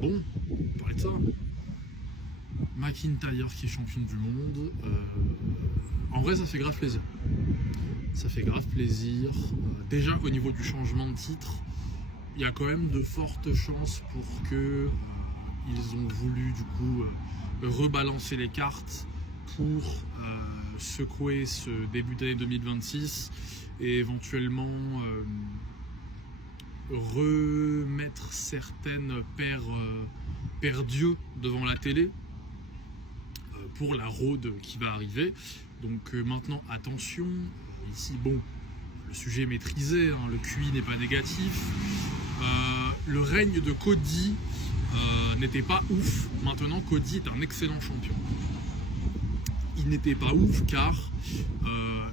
bon, on parlait de ça. McIntyre qui est champion du monde, en vrai ça fait grave plaisir. Ça fait grave plaisir. Déjà au niveau du changement de titre, il y a quand même de fortes chances pour que ils ont voulu du coup rebalancer les cartes pour secouer ce début d'année 2026 et éventuellement remettre certaines paires d'yeux devant la télé pour la road qui va arriver. Donc maintenant attention, ici bon, le sujet est maîtrisé, hein, le QI n'est pas négatif, le règne de Cody n'était pas ouf. Maintenant Cody est un excellent champion. Il n'était pas ouf car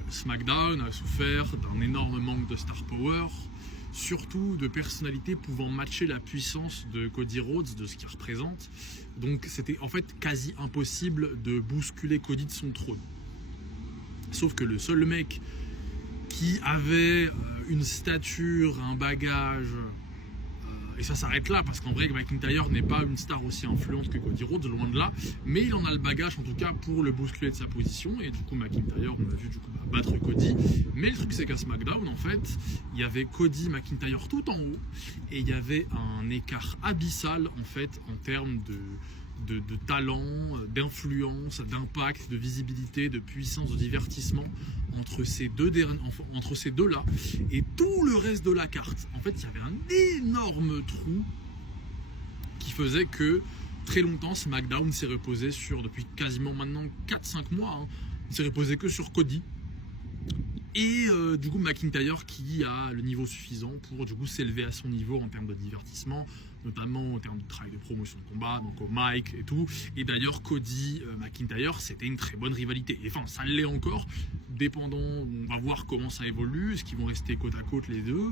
SmackDown a souffert d'un énorme manque de star power, surtout de personnalités pouvant matcher la puissance de Cody Rhodes, de ce qu'il représente. Donc c'était en fait quasi impossible de bousculer Cody de son trône. Sauf que le seul mec qui avait une stature, un bagage, et ça s'arrête là, parce qu'en vrai McIntyre n'est pas une star aussi influente que Cody Rhodes, loin de là, mais il en a le bagage en tout cas pour le bousculer de sa position, et du coup McIntyre, on l'a vu du coup battre Cody. Mais le truc c'est qu'à SmackDown en fait, il y avait Cody, McIntyre tout en haut, et il y avait un écart abyssal en fait en termes de talent, d'influence, d'impact, de visibilité, de puissance, de divertissement entre ces deux-là et tout le reste de la carte. En fait, il y avait un énorme trou qui faisait que très longtemps, SmackDown s'est reposé sur, depuis quasiment maintenant 4-5 mois, il s'est reposé que sur Cody. Et du coup McIntyre qui a le niveau suffisant pour du coup s'élever à son niveau en termes de divertissement, notamment en termes de travail de promotion de combat, donc au mic et tout. Et d'ailleurs Cody McIntyre, c'était une très bonne rivalité. Et enfin ça l'est encore, dépendant, on va voir comment ça évolue, est-ce qu'ils vont rester côte à côte les deux.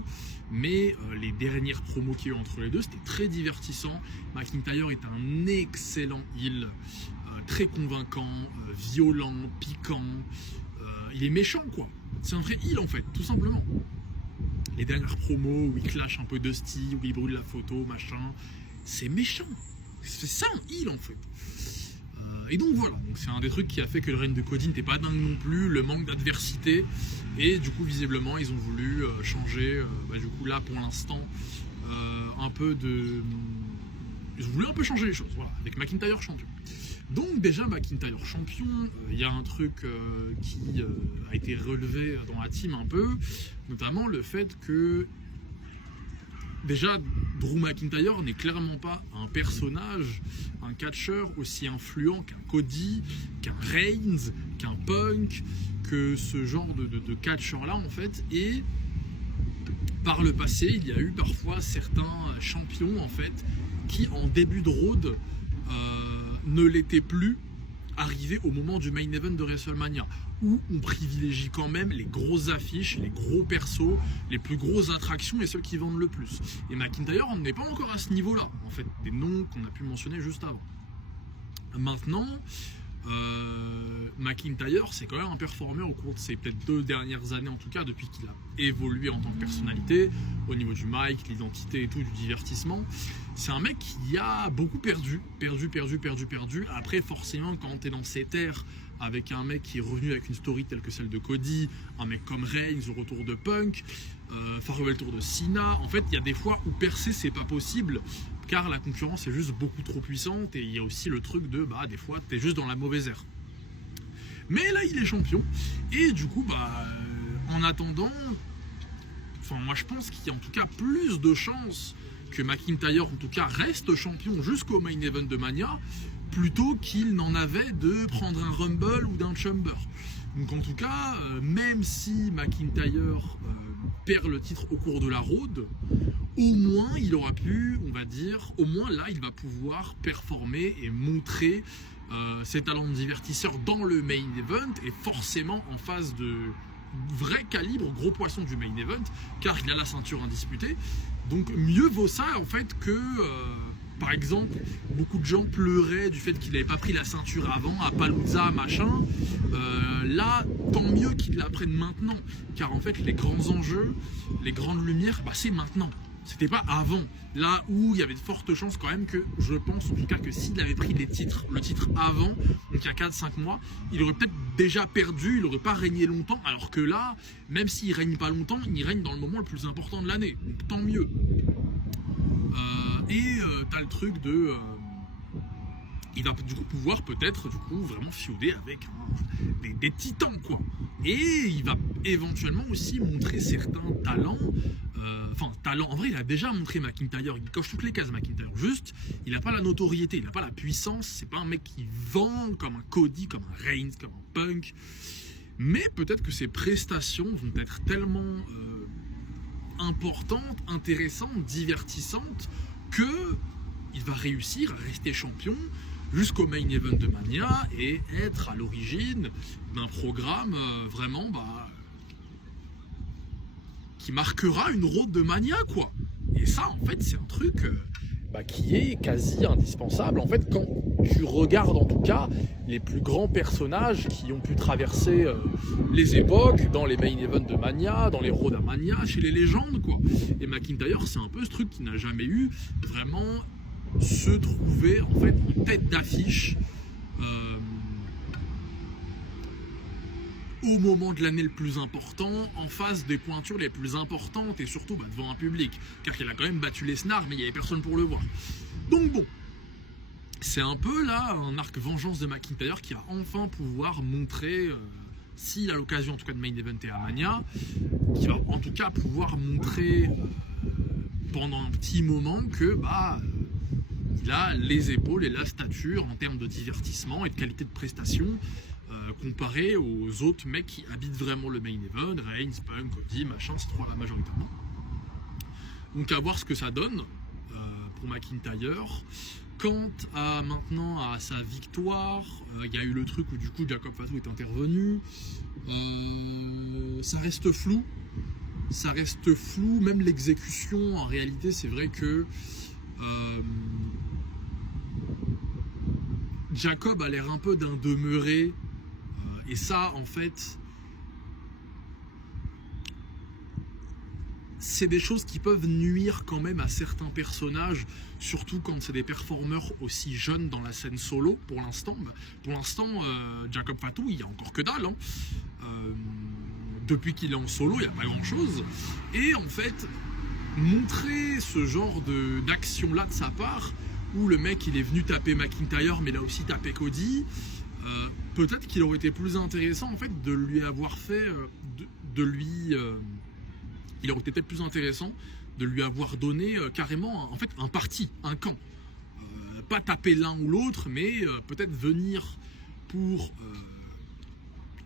Mais les dernières promos qu'il y a eu entre les deux, c'était très divertissant. McIntyre est un excellent heel, très convaincant, violent, piquant. Il est méchant quoi. C'est un vrai heel en fait, tout simplement. Les dernières promos où il clash un peu Dusty, où il brûle la photo, machin, c'est méchant. C'est ça un heel en fait. Et donc voilà, donc c'est un des trucs qui a fait que le règne de Cody n'était pas dingue non plus, le manque d'adversité. Et du coup visiblement ils ont voulu changer, du coup là pour l'instant, un peu de... Ils ont voulu un peu changer les choses, voilà, avec McIntyre champion. Donc déjà McIntyre champion, il y a un truc qui a été relevé dans la team un peu, notamment le fait que déjà Drew McIntyre n'est clairement pas un personnage, un catcheur aussi influent qu'un Cody, qu'un Reigns, qu'un Punk, que ce genre de catcheur là en fait. Et par le passé il y a eu parfois certains champions en fait qui en début de road ne l'était plus arrivé au moment du main event de WrestleMania, où on privilégie quand même les grosses affiches, les gros persos, les plus grosses attractions et ceux qui vendent le plus. Et McIntyre, on n'est pas encore à ce niveau-là, en fait, des noms qu'on a pu mentionner juste avant. Maintenant, McIntyre, c'est quand même un performeur au cours de ces peut-être 2 dernières années, en tout cas, depuis qu'il a évolué en tant que personnalité, au niveau du mic, l'identité et tout, du divertissement. C'est un mec qui a beaucoup perdu. Après, forcément, quand tu es dans cette ère, avec un mec qui est revenu avec une story telle que celle de Cody, un mec comme Reigns, au retour de Punk, Farewell Tour de Cena, en fait, il y a des fois où percer, c'est pas possible, car la concurrence est juste beaucoup trop puissante, et il y a aussi le truc de, des fois, tu es juste dans la mauvaise ère. Mais là, il est champion, et du coup, en attendant, moi je pense qu'il y a en tout cas plus de chances que McIntyre en tout cas reste champion jusqu'au main event de Mania, plutôt qu'il n'en avait de prendre un Rumble ou d'un Chumber. Donc en tout cas, même si McIntyre perd le titre au cours de la road, au moins il aura pu, on va dire, au moins là il va pouvoir performer et montrer ses talents de divertisseur dans le main event, et forcément en face de vrai calibre, gros poisson du main event, car il a la ceinture indisputée. Donc mieux vaut ça en fait que par exemple beaucoup de gens pleuraient du fait qu'il n'avait pas pris la ceinture avant à Palooza machin. Là tant mieux qu'il la prenne maintenant, car en fait les grands enjeux, les grandes lumières, c'est maintenant. C'était pas avant. Là où il y avait de fortes chances quand même que, je pense en tout cas que s'il avait pris le titre avant, donc il y a 4-5 mois, il aurait peut-être déjà perdu, il n'aurait pas régné longtemps, alors que là, même s'il règne pas longtemps, il règne dans le moment le plus important de l'année. Donc tant mieux. T'as le truc de... il va du coup pouvoir peut-être vraiment feuder avec des titans, quoi. Et il va éventuellement aussi montrer certains talents. Talent, en vrai il a déjà montré McIntyre, il coche toutes les cases McIntyre, juste il n'a pas la notoriété, il n'a pas la puissance, c'est pas un mec qui vend comme un Cody, comme un Reigns, comme un Punk, mais peut-être que ses prestations vont être tellement importantes, intéressantes, divertissantes, que il va réussir à rester champion jusqu'au main event de Mania et être à l'origine d'un programme vraiment qui marquera une road de Mania, quoi. Et ça, en fait, c'est un truc qui est quasi indispensable. En fait, quand tu regardes, en tout cas, les plus grands personnages qui ont pu traverser les époques, dans les main events de Mania, dans les roads à Mania, chez les légendes, quoi. Et McIntyre, c'est un peu ce truc qui n'a jamais eu vraiment se trouver, en fait, en tête d'affiche au moment de l'année le plus important, en face des pointures les plus importantes et surtout devant un public, car il a quand même battu Lesnar mais il n'y avait personne pour le voir. Donc bon, c'est un peu là un arc vengeance de McIntyre qui va enfin pouvoir montrer, s'il a l'occasion en tout cas de main eventer à Mania, qui va en tout cas pouvoir montrer pendant un petit moment que il a les épaules et la stature en termes de divertissement et de qualité de prestation comparé aux autres mecs qui habitent vraiment le main event, Reigns, Punk, Cody, machin, ces trois-là majoritairement. Donc à voir ce que ça donne pour McIntyre. Quant à maintenant à sa victoire, il y a eu le truc où du coup Jacob Fatu est intervenu. Ça reste flou. Même l'exécution, en réalité, c'est vrai que Jacob a l'air un peu d'un demeuré. Et ça, en fait, c'est des choses qui peuvent nuire quand même à certains personnages, surtout quand c'est des performeurs aussi jeunes dans la scène solo, pour l'instant. Pour l'instant, Jacob Fatu, il n'y a encore que dalle. Depuis qu'il est en solo, il n'y a pas grand-chose. Et en fait, montrer ce genre d'action-là de sa part, où le mec, il est venu taper McIntyre, mais il a aussi tapé Cody... peut-être qu'il aurait été plus intéressant en fait de lui avoir fait il aurait été peut-être plus intéressant de lui avoir donné carrément un parti, un camp, pas taper l'un ou l'autre, mais peut-être venir pour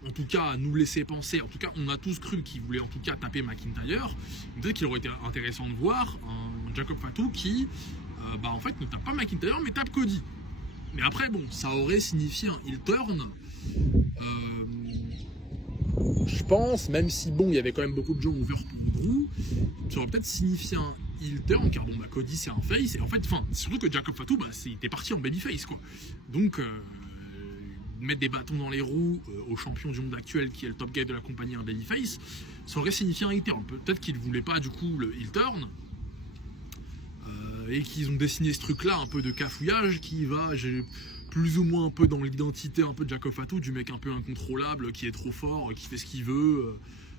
en tout cas nous laisser penser, en tout cas on a tous cru qu'il voulait en tout cas taper McIntyre. Peut-être qu'il aurait été intéressant de voir un Jacob Fatu qui en fait ne tape pas McIntyre mais tape Cody. Mais après, bon, ça aurait signifié un heel turn. Je pense, même si bon, il y avait quand même beaucoup de gens over pour Drew, ça aurait peut-être signifié un heel turn, car Cody c'est un face. Et en fait, surtout que Jacob Fatu, il était parti en babyface, quoi. Donc, mettre des bâtons dans les roues au champion du monde actuel, qui est le top guy de la compagnie, un babyface, ça aurait signifié un heel turn. Peut-être qu'il voulait pas du coup le heel turn. Et qu'ils ont dessiné ce truc-là, un peu de cafouillage, qui va plus ou moins un peu dans l'identité un peu de Jacob Fatu, du mec un peu incontrôlable, qui est trop fort, qui fait ce qu'il veut,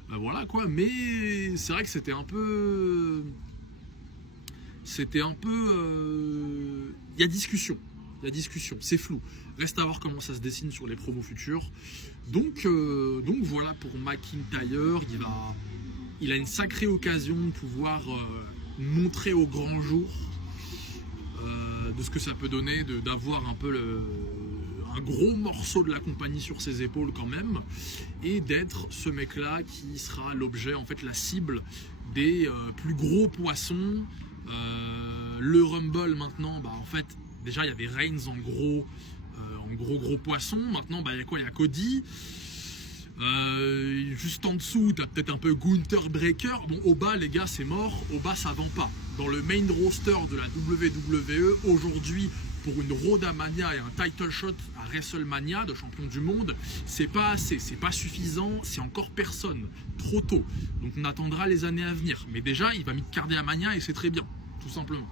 voilà quoi. Mais c'est vrai que c'était un peu... Il y a discussion, c'est flou. Reste à voir comment ça se dessine sur les promos futurs. Donc voilà pour McIntyre, il a une sacrée occasion de pouvoir montrer au grand jour de ce que ça peut donner, d'avoir un peu un gros morceau de la compagnie sur ses épaules quand même, et d'être ce mec-là qui sera l'objet, en fait la cible des plus gros poissons. Le Rumble maintenant, en fait déjà il y avait Reigns en gros poisson. Maintenant il y a quoi, il y a Cody. Juste en dessous, tu as peut-être un peu Gunther Breaker. Bon, au bas, les gars, c'est mort. Au bas, ça vend pas. Dans le main roster de la WWE, aujourd'hui, pour une Road à Mania et un title shot à WrestleMania de champion du monde, c'est pas assez, c'est pas suffisant, c'est encore personne, trop tôt. Donc on attendra les années à venir. Mais déjà, il va mid-carder à Mania et c'est très bien, tout simplement.